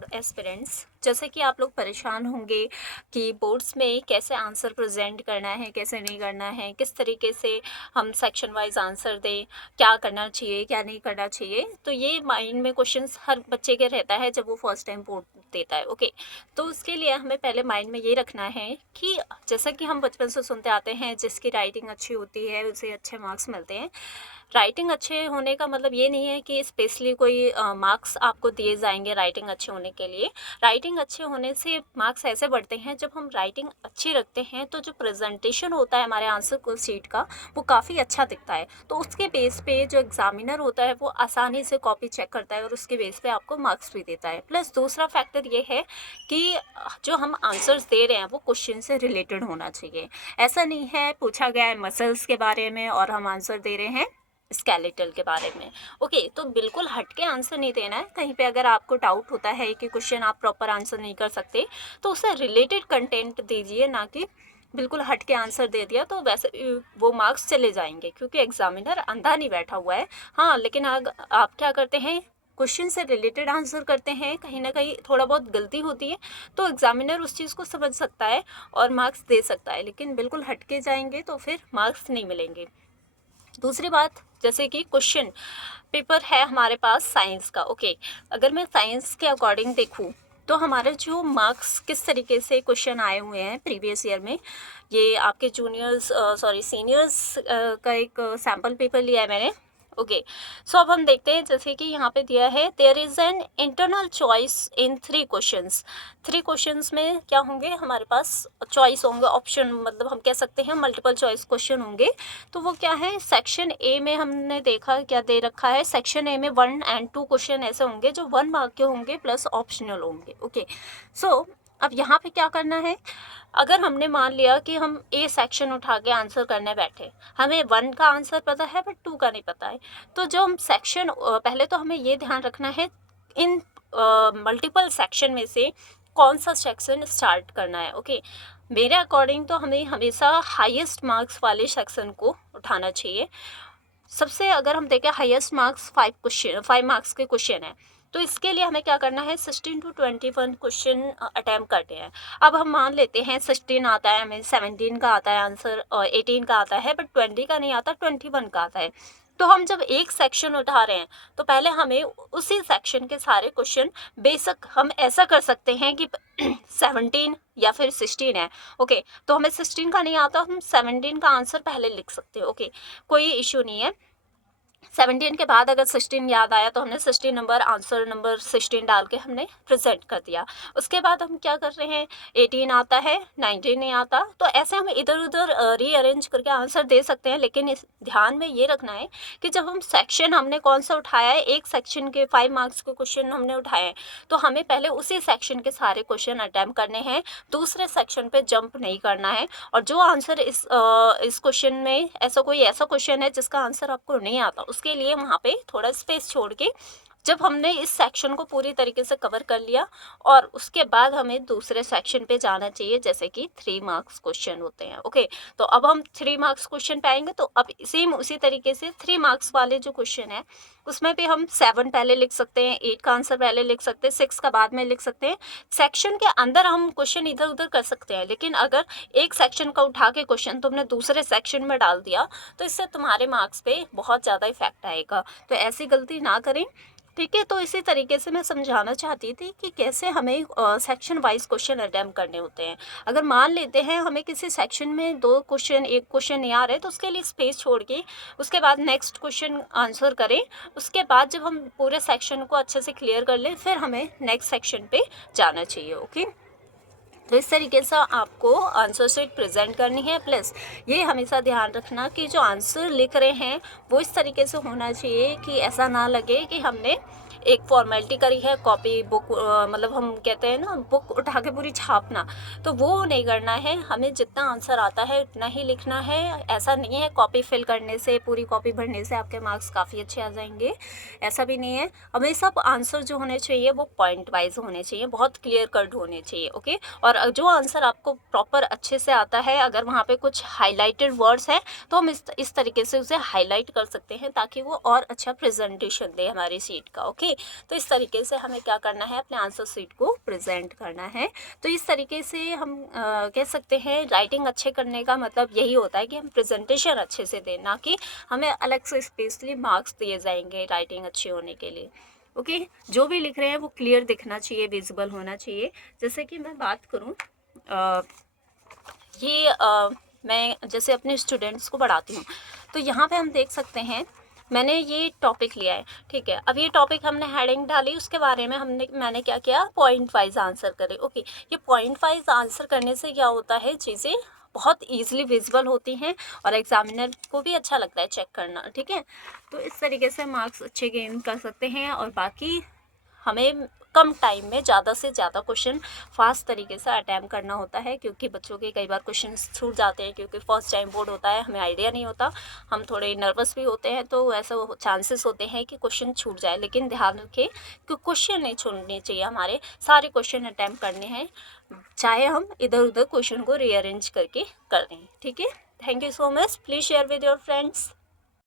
Board aspirants, जैसे कि आप लोग परेशान होंगे कि बोर्ड्स में कैसे आंसर प्रेजेंट करना है, कैसे नहीं करना है, किस तरीके से हम सेक्शन वाइज आंसर दें, क्या करना चाहिए क्या नहीं करना चाहिए। तो ये माइंड में क्वेश्चंस हर बच्चे के रहता है जब वो फर्स्ट टाइम बोर्ड देता है। ओके, तो उसके लिए हमें पहले माइंड में ये रखना है कि जैसा कि हम बचपन से सुनते आते हैं, जिसकी राइटिंग अच्छी होती है उसे अच्छे मार्क्स मिलते हैं। राइटिंग अच्छे होने का मतलब ये नहीं है कि स्पेशली कोई मार्क्स आपको दिए जाएंगे राइटिंग अच्छे होने के लिए। राइटिंग अच्छे होने से मार्क्स ऐसे बढ़ते हैं, जब हम राइटिंग अच्छी रखते हैं तो जो प्रेजेंटेशन होता है हमारे आंसर को शीट का, वो काफ़ी अच्छा दिखता है। तो उसके बेस पे जो एग्जामिनर होता है वो आसानी से कॉपी चेक करता है और उसके बेस पे आपको मार्क्स भी देता है। प्लस दूसरा फैक्टर ये है कि जो हम आंसर्स दे रहे हैं वो क्वेश्चन से रिलेटेड होना चाहिए। ऐसा नहीं है पूछा गया है मसल्स के बारे में और हम आंसर दे रहे हैं स्केलेटल के बारे में। ओके, तो बिल्कुल हटके आंसर नहीं देना है। कहीं पे अगर आपको डाउट होता है कि क्वेश्चन आप प्रॉपर आंसर नहीं कर सकते, तो उससे रिलेटेड कंटेंट दीजिए, ना कि बिल्कुल हट के आंसर दे दिया तो वैसे वो मार्क्स चले जाएंगे, क्योंकि एग्जामिनर अंधा नहीं बैठा हुआ है। हाँ, लेकिन आप क्या करते हैं, क्वेश्चन से रिलेटेड आंसर करते हैं, कहीं ना कहीं थोड़ा बहुत गलती होती है, तो एग्जामिनर उस चीज़ को समझ सकता है और मार्क्स दे सकता है। लेकिन बिल्कुल हटके जाएंगे तो फिर मार्क्स नहीं मिलेंगे। दूसरी बात, जैसे कि क्वेश्चन पेपर है हमारे पास साइंस का। ओके, अगर मैं साइंस के अकॉर्डिंग देखूँ तो हमारे जो मार्क्स किस तरीके से क्वेश्चन आए हुए हैं प्रीवियस ईयर में, ये आपके जूनियर्स सॉरी सीनियर्स का एक सैम्पल पेपर लिया है मैंने। ओके, सो अब हम देखते हैं, जैसे कि यहाँ पे दिया है there is an internal choice in 3 questions. 3 questions में क्या होंगे, हमारे पास चॉइस होंगे, ऑप्शन, मतलब हम कह सकते हैं मल्टीपल चॉइस क्वेश्चन होंगे। तो वो क्या है, सेक्शन ए में हमने देखा क्या दे रखा है, सेक्शन ए में 1 और 2 क्वेश्चन ऐसे होंगे जो 1 मार्क के होंगे प्लस ऑप्शनल होंगे। ओके, सो अब यहाँ पे क्या करना है, अगर हमने मान लिया कि हम ए सेक्शन उठा के आंसर करने बैठे, हमें 1 का आंसर पता है बट 2 का नहीं पता है, तो जो हम सेक्शन पहले तो हमें ये ध्यान रखना है इन मल्टीपल सेक्शन में से कौन सा सेक्शन स्टार्ट करना है। ओके, मेरे अकॉर्डिंग तो हमें हमेशा हाईएस्ट मार्क्स वाले सेक्शन को उठाना चाहिए। सबसे अगर हम देखें हाईएस्ट मार्क्स 5 मार्क्स के क्वेश्चन है, तो इसके लिए हमें क्या करना है, 16 to 21 क्वेश्चन अटैम्प्ट करते हैं। अब हम मान लेते हैं 16 आता है, हमें 17 का आता है आंसर और 18 का आता है, बट 20 का नहीं आता, 21 का आता है। तो हम जब एक सेक्शन उठा रहे हैं तो पहले हमें उसी सेक्शन के सारे क्वेश्चन, बेशक हम ऐसा कर सकते हैं कि 17 या फिर 16 है। ओके, तो हमें 16 का नहीं आता, हम 17 का आंसर पहले लिख सकते हैं। ओके, कोई इशू नहीं है। 17 के बाद अगर 16 याद आया तो हमने 16 नंबर आंसर नंबर 16 डाल के हमने प्रेजेंट कर दिया। उसके बाद हम क्या कर रहे हैं, 18 आता है, 19 नहीं आता, तो ऐसे हम इधर उधर रीअरेंज करके आंसर दे सकते हैं। लेकिन इस ध्यान में ये रखना है कि जब हम सेक्शन हमने कौन सा उठाया है, एक सेक्शन के 5 मार्क्स के क्वेश्चन हमने उठाए हैं, तो हमें पहले उसी सेक्शन के सारे क्वेश्चन अटैम्प्ट करने हैं, दूसरे सेक्शन पे जंप नहीं करना है। और जो आंसर इस क्वेश्चन में ऐसा क्वेश्चन है जिसका आंसर आपको नहीं आता, उसके लिए वहाँ पे थोड़ा स्पेस छोड़ के, जब हमने इस सेक्शन को पूरी तरीके से कवर कर लिया और उसके बाद हमें दूसरे सेक्शन पे जाना चाहिए, जैसे कि 3 मार्क्स क्वेश्चन होते हैं। ओके, तो अब हम 3 मार्क्स क्वेश्चन पे आएंगे, तो अब सेम उसी तरीके से 3 मार्क्स वाले जो क्वेश्चन है उसमें भी हम 7 पहले लिख सकते हैं, 8 का आंसर पहले लिख सकते हैं, 6 का बाद में लिख सकते हैं। सेक्शन के अंदर हम क्वेश्चन इधर उधर कर सकते हैं, लेकिन अगर एक सेक्शन का उठा के क्वेश्चन तुमने दूसरे सेक्शन में डाल दिया तो इससे तुम्हारे मार्क्स पे बहुत ज़्यादा इफेक्ट आएगा। तो ऐसी गलती ना करें, ठीक है। तो इसी तरीके से मैं समझाना चाहती थी कि कैसे हमें सेक्शन वाइज क्वेश्चन अटैम्प्ट करने होते हैं। अगर मान लेते हैं हमें किसी सेक्शन में 2 क्वेश्चन, एक क्वेश्चन नहीं आ रहे, तो उसके लिए स्पेस छोड़ के उसके बाद नेक्स्ट क्वेश्चन आंसर करें। उसके बाद जब हम पूरे सेक्शन को अच्छे से क्लियर कर लें, फिर हमें नेक्स्ट सेक्शन पे जाना चाहिए। ओके, तो इस तरीके से आपको आंसर शीट प्रेजेंट करनी है। प्लस ये हमेशा ध्यान रखना कि जो आंसर लिख रहे हैं वो इस तरीके से होना चाहिए कि ऐसा ना लगे कि हमने एक फॉर्मेलिटी करी है, कॉपी बुक, मतलब हम कहते हैं ना बुक उठा के पूरी छापना, तो वो नहीं करना है। हमें जितना आंसर आता है उतना ही लिखना है। ऐसा नहीं है कॉपी फिल करने से, पूरी कॉपी भरने से आपके मार्क्स काफ़ी अच्छे आ जाएंगे, ऐसा भी नहीं है। हमेशा आंसर जो होने चाहिए वो पॉइंट वाइज होने चाहिए, बहुत क्लियर कट होने चाहिए। ओके, और जो आंसर आपको प्रॉपर अच्छे से आता है, अगर वहाँ पे कुछ हाईलाइटेड वर्ड्स हैं तो हम इस तरीके से उसे हाईलाइट कर सकते हैं, ताकि वो और अच्छा प्रेजेंटेशन दे हमारी सीट का। Okay, okay. तो इस तरीके से हमें क्या करना है, अपने आंसर शीट को प्रेजेंट करना है। तो इस तरीके से हम कह सकते हैं राइटिंग अच्छे करने का मतलब यही होता है कि हम प्रेजेंटेशन अच्छे से दें, ना कि हमें अलग से स्पेशली मार्क्स दिए जाएंगे राइटिंग अच्छी होने के लिए। ओके, जो भी लिख रहे हैं वो क्लियर दिखना चाहिए, विजिबल होना चाहिए। जैसे कि मैं बात करूँ, मैं जैसे अपने स्टूडेंट्स को पढ़ाती हूँ, तो यहाँ पे हम देख सकते हैं मैंने ये टॉपिक लिया है, ठीक है। अब ये टॉपिक हमने हेडिंग डाली, उसके बारे में मैंने क्या किया, पॉइंट वाइज आंसर करे। ओके, ये पॉइंट वाइज आंसर करने से क्या होता है, चीज़ें बहुत ईजिली विजिबल होती हैं और एग्जामिनर को भी अच्छा लगता है चेक करना, ठीक है। तो इस तरीके से मार्क्स अच्छे गेन कर सकते हैं। और बाकी हमें कम टाइम में ज़्यादा से ज़्यादा क्वेश्चन फास्ट तरीके से अटैम्प्ट करना होता है, क्योंकि बच्चों के कई बार क्वेश्चन छूट जाते हैं, क्योंकि फर्स्ट टाइम बोर्ड होता है, हमें आइडिया नहीं होता, हम थोड़े नर्वस भी होते हैं, तो ऐसा चांसेस होते हैं कि क्वेश्चन छूट जाए। लेकिन ध्यान रखें कि क्वेश्चन नहीं छूटने चाहिए, हमारे सारे क्वेश्चन अटैम्प्ट करने हैं, चाहे हम इधर उधर क्वेश्चन को रीअरेंज करके कर दें, ठीक है। Thank you so much, please share with your friends.